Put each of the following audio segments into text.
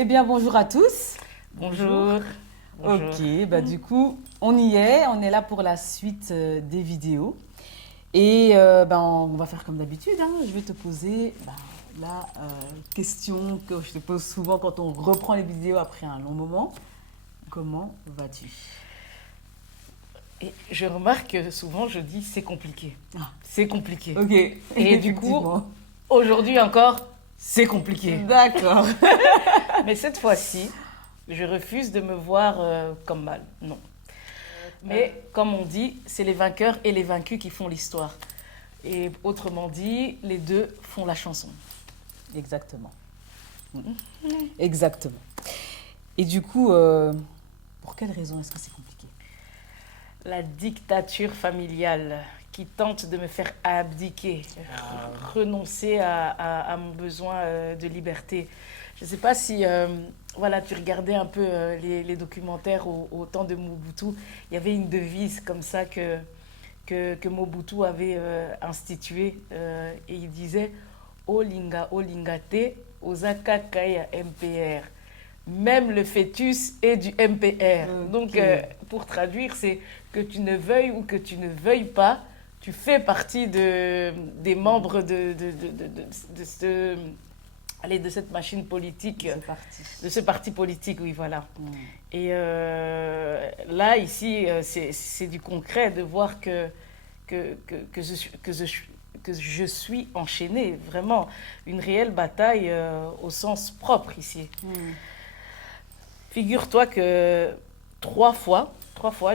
Eh bien, bonjour à tous. Bonjour. Bonjour. Ok, du coup, on y est. On est là pour la suite des vidéos. Et on va faire comme d'habitude, hein. Je vais te poser la question que je te pose souvent quand on reprend les vidéos après un long moment. Comment vas-tu? Et je remarque que souvent je dis c'est compliqué. Ah, C'est compliqué. ok, Et du coup, effectivement. aujourd'hui encore, c'est compliqué. D'accord. Mais cette fois-ci, je refuse de me voir comme mal. Non. Mais comme on dit, c'est les vainqueurs et les vaincus qui font l'histoire. Et autrement dit, les deux font la chanson. Exactement. Exactement. Et du coup, pour quelle raison est-ce que c'est compliqué? La dictature familiale qui tente de me faire abdiquer, renoncer à mon besoin de liberté. Je ne sais pas si tu regardais un peu les documentaires au temps de Mobutu. Il y avait une devise comme ça que Mobutu avait instituée et il disait Olinga Olingate Osaka Kaya MPR. Même le fœtus est du MPR. Ok. Donc, pour traduire, c'est que tu ne veuilles ou que tu ne veuilles pas, tu fais partie des membres de cette machine politique, C'est parti. de ce parti politique, oui, voilà. Mm. Et là, ici, c'est du concret de voir que je suis enchaînée, vraiment, une réelle bataille au sens propre ici. Mm. Figure-toi que trois fois,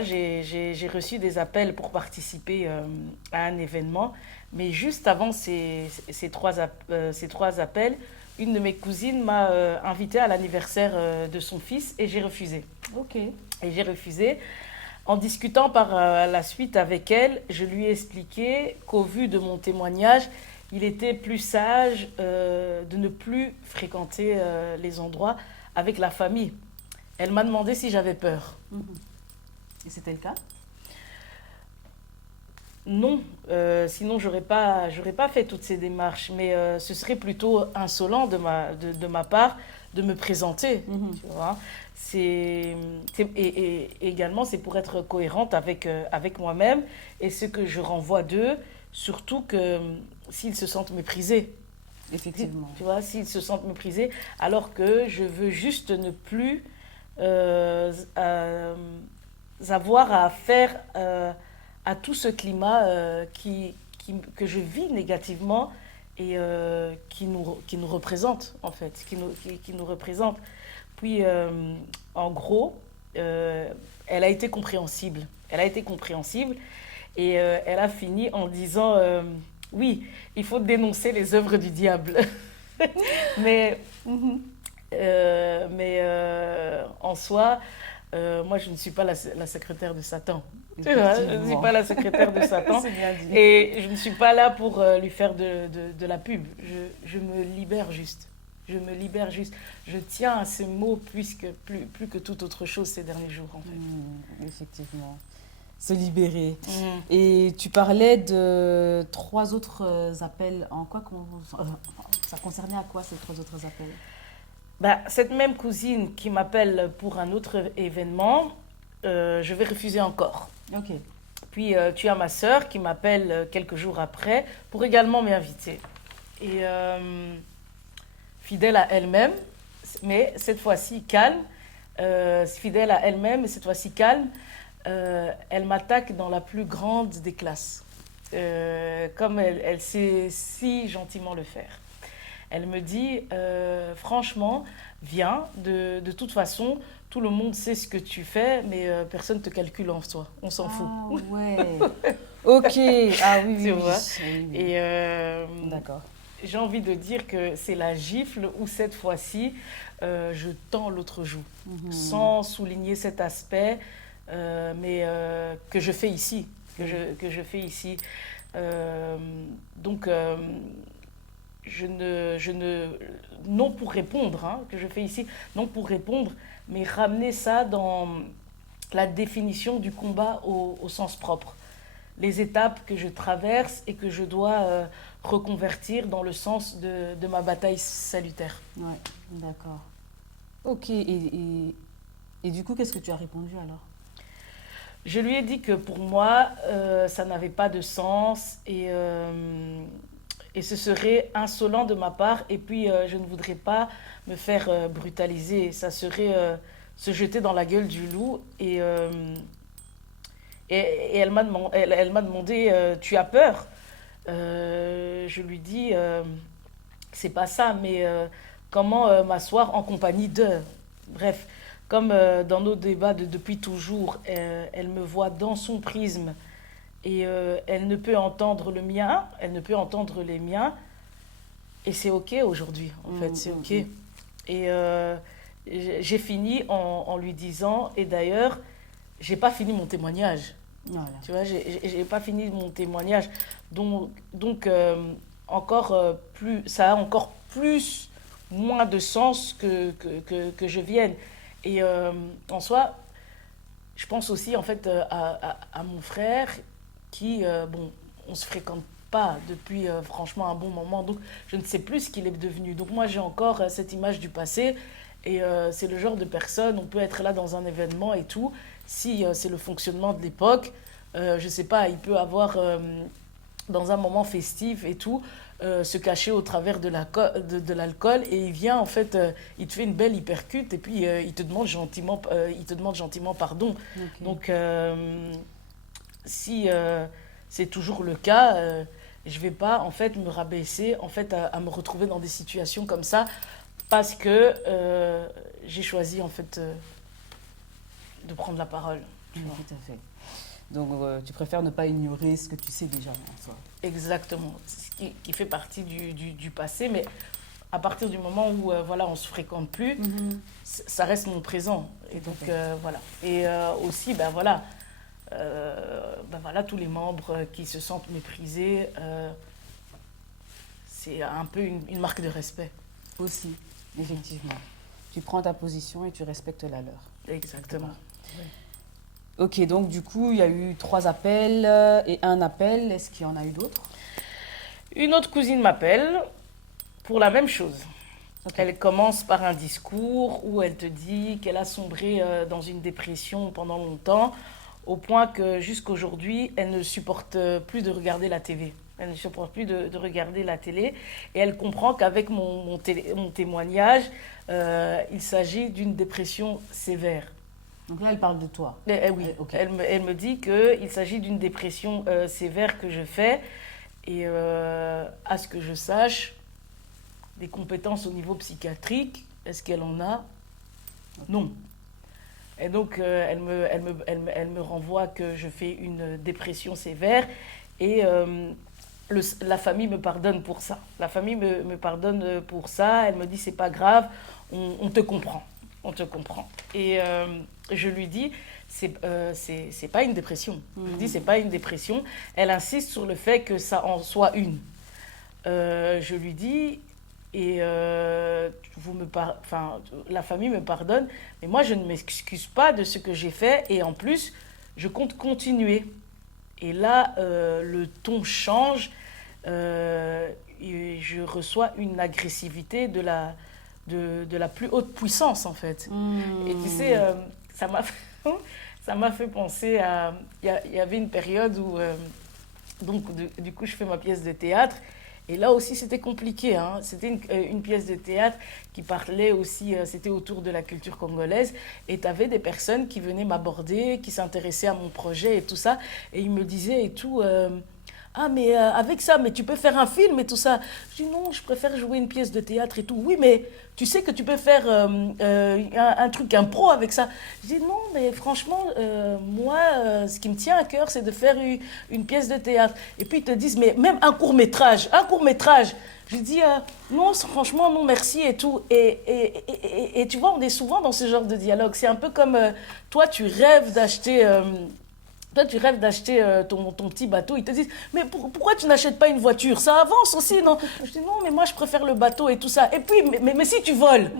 j'ai reçu des appels pour participer à un événement. Mais juste avant ces trois appels, une de mes cousines m'a invitée à l'anniversaire de son fils et j'ai refusé. Ok. Et j'ai refusé. En discutant par la suite avec elle, je lui ai expliqué qu'au vu de mon témoignage, il était plus sage de ne plus fréquenter les endroits avec la famille. Elle m'a demandé si j'avais peur. Et c'était le cas? Non, sinon j'aurais pas fait toutes ces démarches, mais ce serait plutôt insolent de ma part de me présenter, tu vois. Et également, c'est pour être cohérente avec moi-même et ce que je renvoie d'eux, surtout que s'ils se sentent méprisés. Effectivement. Tu vois, s'ils se sentent méprisés, alors que je veux juste ne plus avoir à faire à tout ce climat que je vis négativement et qui nous représente, en fait, qui nous représente. Puis, en gros, elle a été compréhensible. Elle a été compréhensible et elle a fini en disant oui, il faut dénoncer les œuvres du diable. mais en soi, moi, je ne suis pas la secrétaire de Satan. Tu vois, je ne suis pas la secrétaire de Satan. C'est bien dit. Et je ne suis pas là pour lui faire de la pub. Je me libère juste. Je me libère juste. Je tiens à ce mot plus que toute autre chose ces derniers jours, en fait. Effectivement. Se libérer. Et tu parlais de 3 autres appels. En quoi ça concernait à quoi ces 3 autres appels? Cette même cousine qui m'appelle pour un autre événement, je vais refuser encore. Ok. Puis tu as ma sœur qui m'appelle quelques jours après pour également m'inviter. Et fidèle à elle-même, mais cette fois-ci calme, fidèle à elle-même, mais cette fois-ci calme, elle m'attaque dans la plus grande des classes, comme elle sait si gentiment le faire. Elle me dit, franchement, viens, de toute façon, tout le monde sait ce que tu fais, mais personne ne te calcule en toi. On s'en fout. Ah ouais. Ok. Ah oui, oui, Tu oui. vois. Oui, oui. Et D'accord. j'ai envie de dire que c'est la gifle où cette fois-ci, je tends l'autre joue, sans souligner cet aspect, mais que je fais ici. Que je fais ici. Donc, non pour répondre, hein, que je fais ici, non pour répondre, mais ramener ça dans la définition du combat au sens propre. Les étapes que je traverse et que je dois reconvertir dans le sens de ma bataille salutaire. Ouais, d'accord. Ok, et du coup, qu'est-ce que tu as répondu alors? Je lui ai dit que pour moi, ça n'avait pas de sens et ce serait insolent de ma part. Et puis, je ne voudrais pas me faire brutaliser. Ça serait se jeter dans la gueule du loup. Et elle m'a demandé, tu as peur? Je lui dis, c'est pas ça, mais comment m'asseoir en compagnie d'eux. Bref, comme dans nos débats depuis toujours, elle me voit dans son prisme et elle ne peut entendre le mien, elle ne peut entendre les miens. Et c'est OK aujourd'hui, en fait, c'est OK. Et j'ai fini en lui disant, et d'ailleurs, j'ai pas fini mon témoignage. Voilà. Tu vois, j'ai pas fini mon témoignage. Donc encore plus, ça a encore plus, moins de sens que je vienne. Et en soi, je pense aussi en fait à mon frère qui, bon, on se fréquente pas depuis franchement un bon moment, donc je ne sais plus ce qu'il est devenu. Donc moi j'ai encore cette image du passé et c'est le genre de personne, on peut être là dans un événement et tout, si c'est le fonctionnement de l'époque, je sais pas, il peut avoir dans un moment festif et tout, se cacher au travers de l'alcool et il vient en fait, il te fait une belle hypercute et puis il te demande gentiment pardon. Ok. Donc si c'est toujours le cas, je vais pas en fait me rabaisser en fait à me retrouver dans des situations comme ça parce que j'ai choisi en fait de prendre la parole. Tu Oui, vois. tout à fait. Donc, tu préfères ne pas ignorer ce que tu sais déjà en soi. Exactement, ce qui fait partie du passé, mais à partir du moment où voilà, on se fréquente plus, ça reste mon présent. Et donc voilà. Et aussi, ben voilà, tous les membres qui se sentent méprisés, c'est un peu une marque de respect. Aussi, effectivement. Tu prends ta position et tu respectes la leur. Exactement. Ok, donc du coup, il y a eu 3 appels et un appel. Est-ce qu'il y en a eu d'autres? Une autre cousine m'appelle pour la même chose. Ok. Elle commence par un discours où elle te dit qu'elle a sombré dans une dépression pendant longtemps, au point que jusqu'aujourd'hui, elle ne supporte plus de regarder la TV. Elle ne supporte plus de regarder la télé. Et elle comprend qu'avec mon témoignage, il s'agit d'une dépression sévère. Donc là, elle parle de toi. Oui, Ok. elle me dit qu'il s'agit d'une dépression sévère que je fais. Et à ce que je sache, des compétences au niveau psychiatrique, est-ce qu'elle en a? Non. Et donc, elle me renvoie que je fais une dépression sévère et la famille me pardonne pour ça. La famille me pardonne pour ça. Elle me dit, c'est pas grave, on te comprend. On te comprend. Et je lui dis, c'est pas une dépression. Je lui dis, c'est pas une dépression. Elle insiste sur le fait que ça en soit une. Je lui dis, et la famille me pardonne, mais moi je ne m'excuse pas de ce que j'ai fait et en plus je compte continuer. Et là le ton change et je reçois une agressivité de la plus haute puissance en fait. Et tu sais, ça m'a fait penser à... Il y avait une période où donc du coup je fais ma pièce de théâtre. Et là aussi, c'était compliqué. Hein. C'était une pièce de théâtre qui parlait aussi, c'était autour de la culture congolaise. Et tu avais des personnes qui venaient m'aborder, qui s'intéressaient à mon projet et tout ça. Et ils me disaient et tout, ah, mais avec ça, mais tu peux faire un film et tout ça. Je dis non, je préfère jouer une pièce de théâtre et tout. Oui, mais tu sais que tu peux faire un truc impro avec ça. Je dis non, mais franchement, moi, ce qui me tient à cœur, c'est de faire une pièce de théâtre. Et puis ils te disent, mais même un court-métrage. Je dis non, franchement, non, merci et tout. Et tu vois, on est souvent dans ce genre de dialogue. C'est un peu comme toi, tu rêves d'acheter... Toi, tu rêves d'acheter ton petit bateau. Ils te disent, mais pourquoi tu n'achètes pas une voiture? Ça avance aussi, non? Je dis, non, mais moi, je préfère le bateau et tout ça. Et puis, mais si tu voles,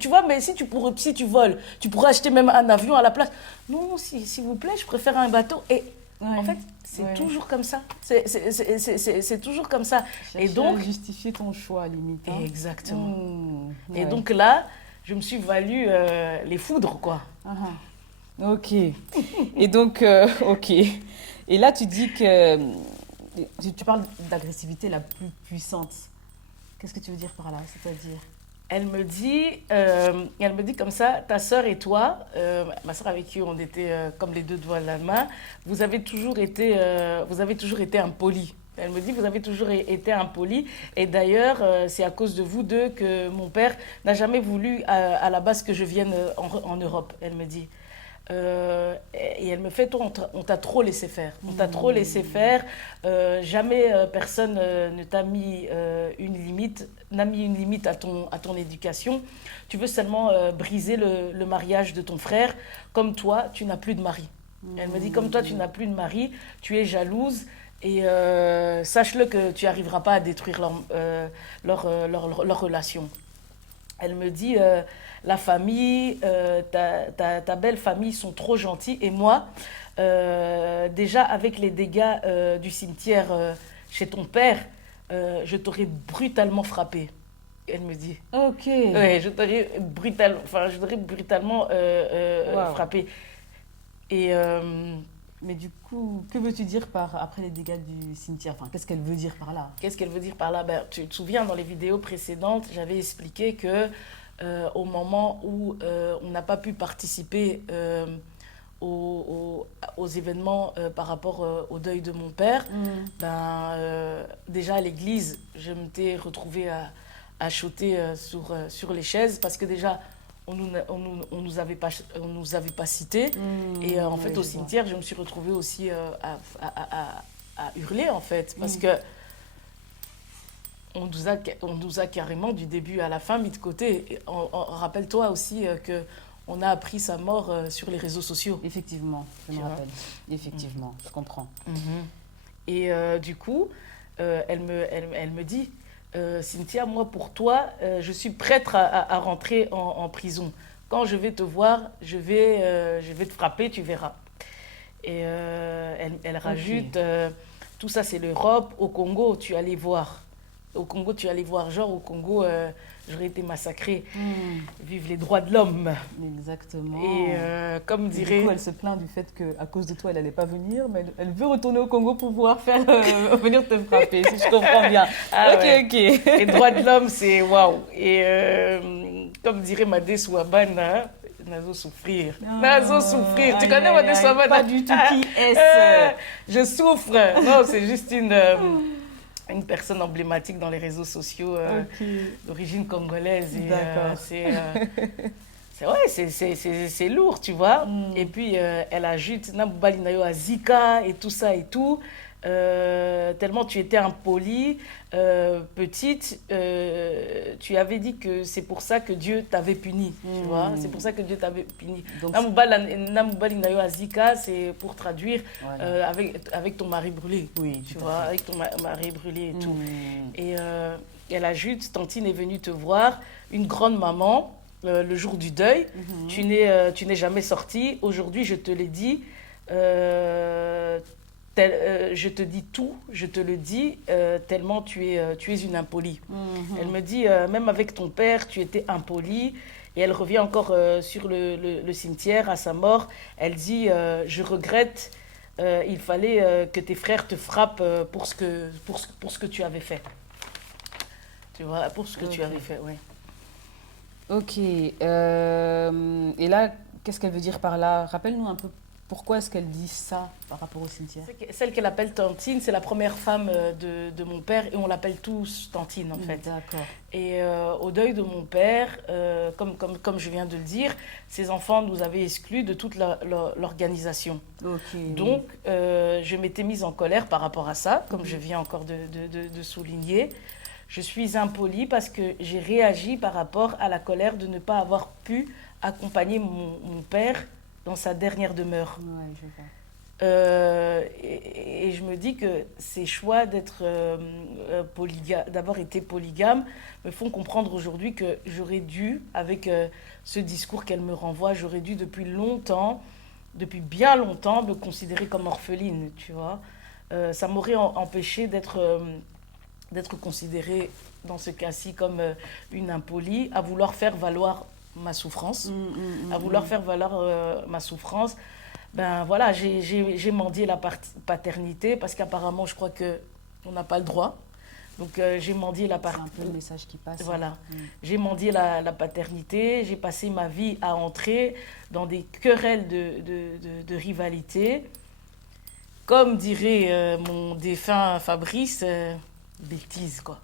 tu vois, mais si tu voles, tu pourrais acheter même un avion à la place. Non, s'il vous plaît, je préfère un bateau. Et En fait, c'est toujours comme ça. C'est toujours comme ça. Et donc, justifier ton choix, limite. Hein. Exactement. Et donc là, je me suis valu les foudres, quoi. Ok. Et donc, ok. Et là, tu dis que tu parles d'agressivité la plus puissante. Qu'est-ce que tu veux dire par là? C'est-à-dire? Elle me dit comme ça, ta sœur et toi, ma sœur avec qui on était comme les deux doigts de la main, vous avez toujours été impolis. Elle me dit, vous avez toujours été impolis. Et d'ailleurs, c'est à cause de vous deux que mon père n'a jamais voulu à la base que je vienne en Europe, elle me dit. Et elle me fait, toi, on t'a trop laissé faire. On t'a trop laissé faire. Jamais personne ne t'a mis n'a mis une limite à ton éducation. Tu veux seulement briser le mariage de ton frère. Comme toi, tu n'as plus de mari. Elle me dit, comme toi, tu n'as plus de mari, tu es jalouse. Et sache-le que tu n'arriveras pas à détruire leur relation. Elle me dit, la famille, ta belle famille sont trop gentils. Et moi, déjà avec les dégâts du cimetière chez ton père, je t'aurais brutalement frappé. Elle me dit. Ok. Ouais, je t'aurais brutalement frappé. Et... mais du coup, que veux-tu dire par après les dégâts du cimetière? Enfin, qu'est-ce qu'elle veut dire par là? Qu'est-ce qu'elle veut dire par là? Ben, tu te souviens, dans les vidéos précédentes, j'avais expliqué que au moment où on n'a pas pu participer aux événements par rapport au deuil de mon père, déjà à l'église, je m'étais retrouvée à choter sur les chaises parce que déjà, on nous avait pas cité. Et en fait, au cimetière, je me suis retrouvée aussi à hurler, en fait, parce que on nous a carrément, du début à la fin, mis de côté. Rappelle-toi aussi qu'on a appris sa mort sur les réseaux sociaux. Effectivement, je me rappelle. Effectivement, je comprends. Et du coup, elle me dit, Cynthia, moi, pour toi, je suis prête à rentrer en prison. Quand je vais te voir, je vais te frapper, tu verras. Et elle rajoute, tout ça, c'est l'Europe. Au Congo, tu allais voir. Au Congo, tu allais voir. Genre, au Congo, j'aurais été massacrée. Vive les droits de l'homme. Exactement. Et comme dirait... Du coup, elle se plaint du fait qu'à cause de toi, elle n'allait pas venir, mais elle veut retourner au Congo pour pouvoir venir te frapper, si je comprends bien. Ok. Les droits de l'homme, c'est waouh. Et comme dirait Madé Souabane, Nazo souffrir. Nazo souffrir. Tu connais Madé Souabane? Pas du tout. Qui est-ce? Je souffre. Non, c'est juste une personne emblématique dans les réseaux sociaux d'origine congolaise. D'accord. C'est lourd, tu vois. Et puis, elle ajoute Nabubali Nayo Azika et tout ça et tout. Tellement tu étais impolie, petite, tu avais dit que c'est pour ça que Dieu t'avait puni, tu vois. C'est pour ça que Dieu t'avait puni. Nabubali Nayo Azika, c'est pour traduire avec ton mari brûlé. Oui, tu vois, avec ton mari brûlé et tout. Et elle ajoute, Tantine est venue te voir, une grande maman. Le jour du deuil, tu n'es jamais sortie. Aujourd'hui, je te l'ai dit, je te dis tout, je te le dis, tellement tu es une impolie. Elle me dit, même avec ton père, tu étais impolie. Et elle revient encore sur le cimetière, à sa mort. Elle dit, je regrette, il fallait que tes frères te frappent pour ce que tu avais fait. Tu vois, pour ce que tu avais fait, oui. Ok. Et là, qu'est-ce qu'elle veut dire par là? Rappelle-nous un peu pourquoi est-ce qu'elle dit ça par rapport au cimetière. Celle qu'elle appelle Tantine, c'est la première femme de mon père et on l'appelle tous Tantine en fait. D'accord. Et au deuil de mon père, comme je viens de le dire, ses enfants nous avaient exclus de toute l'organisation. Okay. Donc, je m'étais mise en colère par rapport à ça, comme je viens encore de souligner. Je suis impolie parce que j'ai réagi par rapport à la colère de ne pas avoir pu accompagner mon père dans sa dernière demeure. Ouais, je vois. Et je me dis que ces choix d'avoir été polygame me font comprendre aujourd'hui que j'aurais dû, avec ce discours qu'elle me renvoie, j'aurais dû depuis longtemps depuis bien longtemps, me considérer comme orpheline, tu vois. Ça m'aurait empêché d'être considérée, dans ce cas-ci, comme une impolie, à vouloir faire valoir ma souffrance. À vouloir faire valoir ma souffrance. Ben voilà, j'ai mendié la paternité, parce qu'apparemment, je crois qu'on n'a pas le droit. Donc j'ai mendié la paternité. C'est un peu le message qui passe. Voilà. Hein. J'ai mendié la paternité, j'ai passé ma vie à entrer dans des querelles de rivalité. Comme dirait mon défunt Fabrice, bêtise, quoi.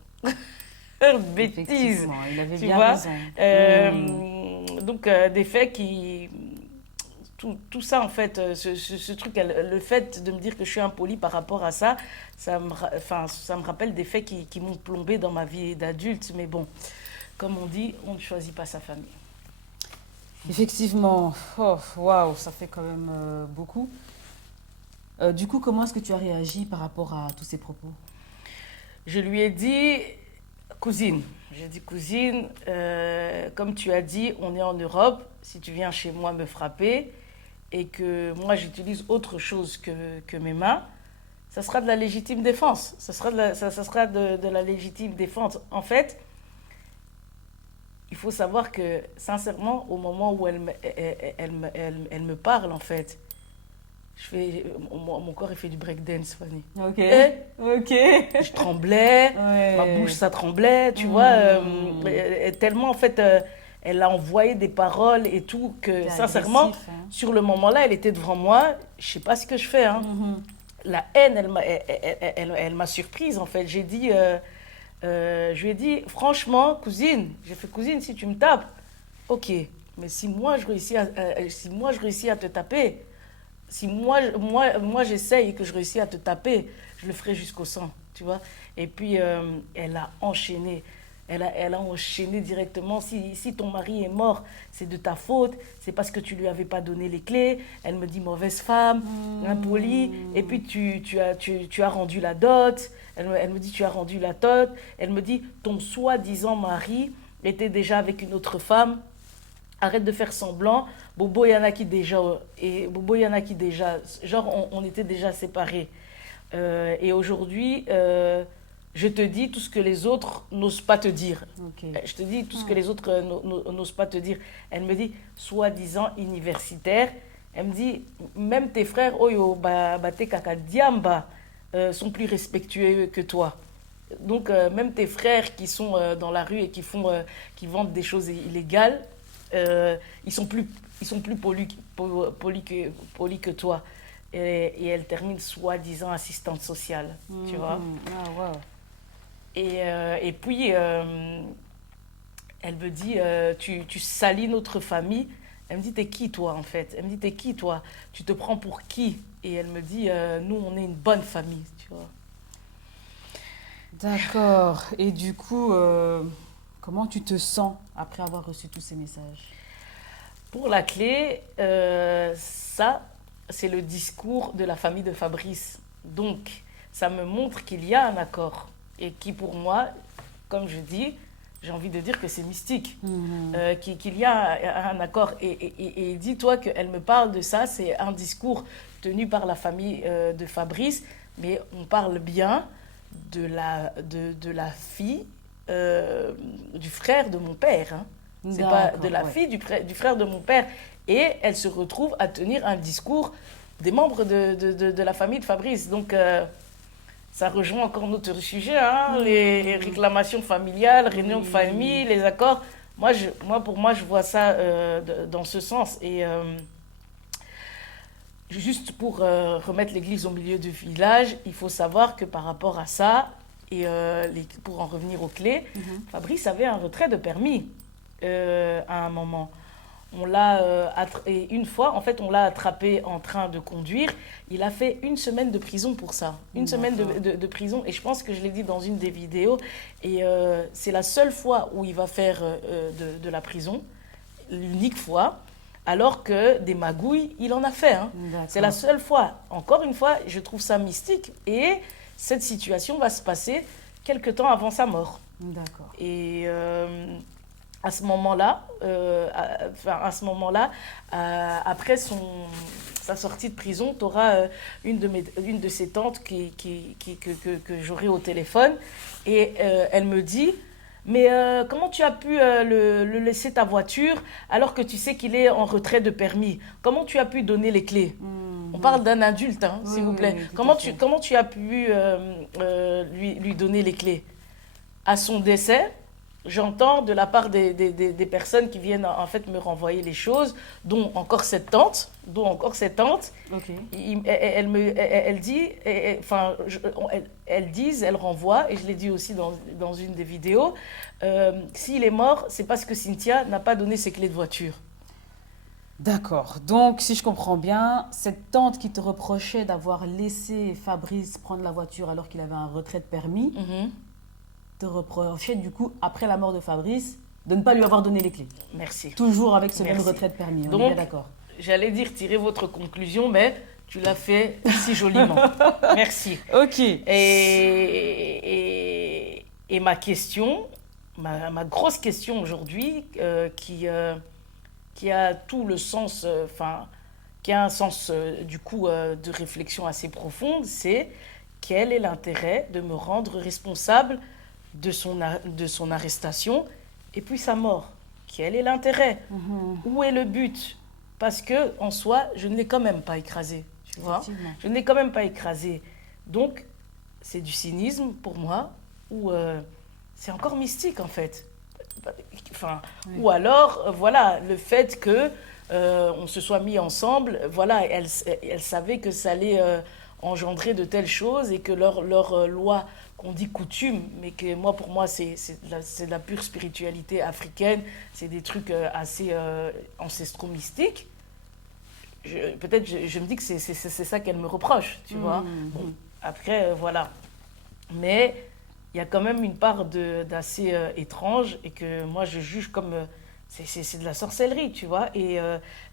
Bêtise. Il avait tu bien vois raison. Donc, des faits qui... Tout ça, en fait, ce truc, le fait de me dire que je suis impolie par rapport à ça, ça me rappelle des faits qui m'ont plombé dans ma vie d'adulte. Mais bon, comme on dit, on ne choisit pas sa famille. Effectivement. Oh, waouh, ça fait quand même beaucoup. Du coup, comment est-ce que tu as réagi par rapport à tous ces propos? Je lui ai dit, cousine, comme tu as dit, on est en Europe, si tu viens chez moi me frapper et que moi j'utilise autre chose que mes mains, ça sera de la légitime défense. Ça sera de la légitime défense. En fait, il faut savoir que, sincèrement, au moment où elle me parle, en fait, mon corps, il fait du breakdance, Fanny. Ok. Je tremblais, ma bouche, ça tremblait, tu vois. Tellement, en fait, elle a envoyé des paroles et tout, que sincèrement, sur le moment-là, elle était devant moi. Je ne sais pas ce que je fais. Hein. La haine, elle m'a surprise, en fait. Je lui ai dit, franchement, cousine, j'ai fait cousine, si tu me tapes, ok. Mais si moi, je réussis à te taper, si moi j'essaye et que je réussis à te taper, je le ferai jusqu'au sang, tu vois. Et puis, elle a enchaîné. Elle a enchaîné directement. Si ton mari est mort, c'est de ta faute. C'est parce que tu lui avais pas donné les clés. Elle me dit mauvaise femme, impolie. Et puis, tu as rendu la dot. Elle me dit tu as rendu la dot. Elle me dit ton soi-disant mari était déjà avec une autre femme. Arrête de faire semblant. Bobo Yanaki déjà, genre on était déjà séparés. Et aujourd'hui, je te dis tout ce que les autres n'osent pas te dire. Okay. Je te dis tout ce que les autres n'osent pas te dire. Elle me dit, soi-disant universitaire, elle me dit, même tes frères, Oyo, Bate Kaka Diamba, sont plus respectueux que toi. Donc, même tes frères qui sont dans la rue et qui vendent des choses illégales, ils sont plus polis que toi. Et elle termine soi-disant assistante sociale, tu vois. Ah, wow. Et puis, elle me dit, tu salis notre famille. Elle me dit, t'es qui toi en fait? Elle me dit, t'es qui toi? Tu te prends pour qui? Et elle me dit, nous on est une bonne famille, tu vois. D'accord. Et du coup, comment tu te sens après avoir reçu tous ces messages? Pour la clé, ça, c'est le discours de la famille de Fabrice. Donc, ça me montre qu'il y a un accord. Et qui, pour moi, comme je dis, j'ai envie de dire que c'est mystique. Qu'il y a un accord. Et dis-toi qu'elle me parle de ça, c'est un discours tenu par la famille de Fabrice. Mais on parle bien de la fille du frère de mon père. Hein. C'est pas de la fille du frère de mon père. Et elle se retrouve à tenir un discours des membres de la famille de Fabrice. Donc, ça rejoint encore notre sujet, hein, les réclamations familiales, réunions de famille, les accords. Pour moi, je vois ça dans ce sens. Et juste pour remettre l'église au milieu du village, il faut savoir que par rapport à ça, et pour en revenir aux clés, Fabrice avait un retrait de permis à un moment. Une fois, en fait, on l'a attrapé en train de conduire. Il a fait 1 semaine de prison pour ça. Une semaine de prison. Et je pense que je l'ai dit dans une des vidéos. Et c'est la seule fois où il va faire de la prison. L'unique fois. Alors que des magouilles, il en a fait. Hein. C'est la seule fois. Encore une fois, je trouve ça mystique. Et cette situation va se passer quelque temps avant sa mort. D'accord. Et à ce moment-là, après sa sortie de prison, tu auras une de ses tantes que j'aurai au téléphone. Et elle me dit, mais comment tu as pu le laisser ta voiture alors que tu sais qu'il est en retrait de permis? Comment tu as pu donner les clés? On parle d'un adulte, hein, s'il vous plaît. Comment tu as pu lui donner les clés? À son décès, j'entends de la part des personnes qui viennent en fait me renvoyer les choses, dont encore cette tante. Ok. Elle dit, elle renvoie, et je l'ai dit aussi dans une des vidéos, s'il est mort, c'est parce que Cynthia n'a pas donné ses clés de voiture. D'accord. Donc, si je comprends bien, cette tante qui te reprochait d'avoir laissé Fabrice prendre la voiture alors qu'il avait un retrait de permis, te reprochait du coup, après la mort de Fabrice, de ne pas lui avoir donné les clés. Merci. Toujours avec ce même Merci. retrait de permis, on est Donc, bien d'accord. j'allais dire tirer votre conclusion, mais tu l'as fait si joliment. Merci. Ok. Et ma question, ma grosse question aujourd'hui, qui a tout le sens, qui a un sens du coup de réflexion assez profonde, c'est quel est l'intérêt de me rendre responsable de son arrestation et puis sa mort? Quel est l'intérêt? Où est le but? Parce que en soi, je ne l'ai quand même pas écrasé, tu vois? Je ne l'ai quand même pas écrasé. Donc, c'est du cynisme pour moi, ou c'est encore mystique en fait. Oui. Ou alors, voilà, le fait que on se soit mis ensemble, voilà, elle savait que ça allait engendrer de telles choses et que leur loi, qu'on dit coutume, mais que moi, pour moi, c'est de la pure spiritualité africaine, c'est des trucs assez ancestraux mystiques. Peut-être je me dis que c'est ça qu'elle me reproche, tu vois. Bon, après, voilà. Mais il y a quand même une part d'assez étrange et que moi, je juge comme... c'est de la sorcellerie, tu vois. Et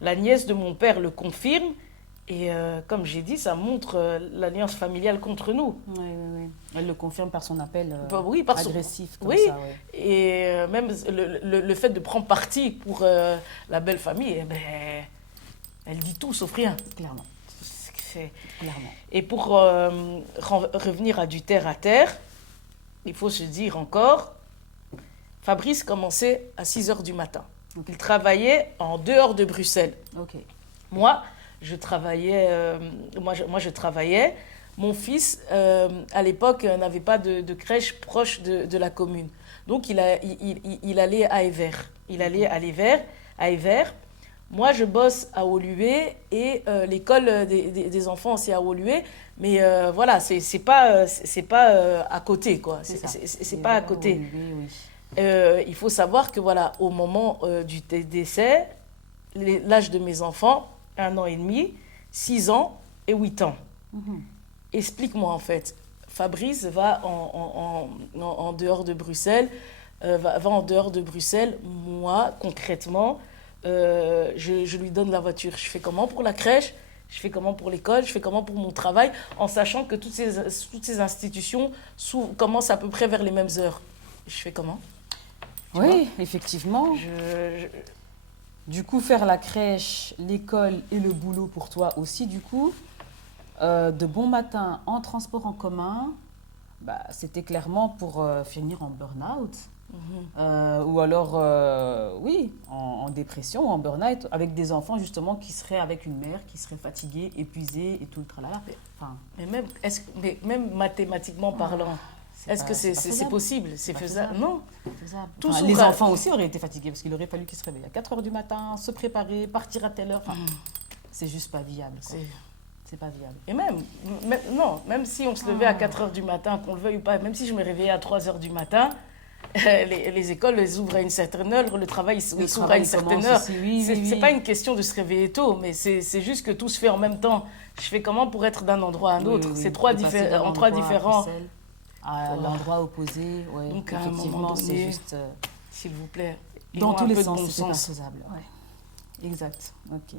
la nièce de mon père le confirme. Et comme j'ai dit, ça montre l'alliance familiale contre nous. Oui, oui, oui. Elle le confirme par son appel oui, agressif comme oui. ça. Oui. Et même le fait de prendre parti pour la belle famille, eh ben, elle dit tout sauf rien. Clairement. Clairement. Et pour revenir à du terre à terre, il faut se dire encore, Fabrice commençait à 6 h du matin. Okay. Il travaillait en dehors de Bruxelles. Okay. Moi, je travaillais. Je travaillais. Mon fils, à l'époque, n'avait pas de crèche proche de la commune. Donc, il allait à Evere. À Evere. Moi, je bosse à Woluwe et l'école des enfants, c'est à Woluwe. Mais voilà, c'est pas à côté, quoi. C'est pas à côté. Woluwe, oui. Il faut savoir que, voilà, au moment du décès, l'âge de mes enfants, 1 an et demi, 6 ans et 8 ans. Explique-moi, en fait. Fabrice va en dehors de Bruxelles. Va en dehors de Bruxelles. Moi, concrètement, je lui donne la voiture. Je fais comment pour la crèche? Je fais comment pour l'école? Je fais comment pour mon travail? En sachant que toutes ces institutions commencent à peu près vers les mêmes heures. Je fais comment? Oui, effectivement. Du coup, faire la crèche, l'école et le boulot pour toi aussi, du coup, de bon matin en transport en commun, bah, c'était clairement pour finir en burn-out. Ou alors, oui, en dépression, en burn-out, avec des enfants justement qui seraient avec une mère qui serait fatiguée, épuisée et tout le tralala. Enfin, mais même mathématiquement parlant, est-ce que c'est possible? C'est faisable? Non. Enfin, les enfants aussi auraient été fatigués parce qu'il aurait fallu qu'ils se réveillent à 4 h du matin, se préparer, partir à telle heure. Enfin, c'est juste pas viable. C'est pas viable. Et même si on se levait à 4 h du matin, qu'on le veuille ou pas, même si je me réveillais à 3 h du matin, les écoles les ouvrent à une certaine heure, le travail s'ouvre à une certaine heure. C'est pas une question de se réveiller tôt, mais c'est juste que tout se fait en même temps. Je fais comment pour être d'un endroit à un autre? C'est trois différents. À l'endroit opposé, ouais. Donc, à effectivement, c'est juste... S'il vous plaît, dans tous les sens, c'est pas faisable. Ouais. Exact, ok.